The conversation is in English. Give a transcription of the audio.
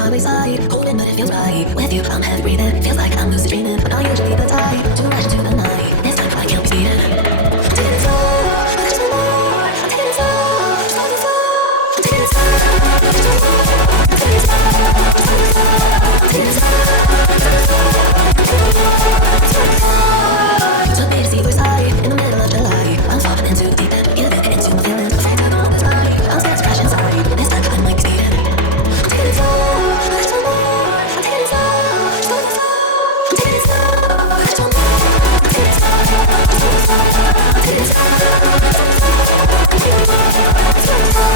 highway side, golden but it feels right. With you, I'm heavy breathing. Feels like I'm lucid dreaming, but not usually the type to rush into the night. This time I can't be speeding. Taking it slow, there's no more. I'm taking it slow, slow and slow. I'm taking it slow, there's no more. I'm taking it slow, slow and slow. I'm taking it slow, slow and slow. I'm taking it slow, slow and slow. Took me to see your side in the middle of the night. I'm falling into deep end, giving into my feelings. Afraid to go this body, I'm scared to crash inside. This time I might be speeding. I'm taking it slow, there's no more. I'm taking it slow, slow and slow. I'm taking it slow, there's no more. I'm taking it slow, slow and slow. I'm taking it slow, slow and slow. I'm taking it slow, slow and slow.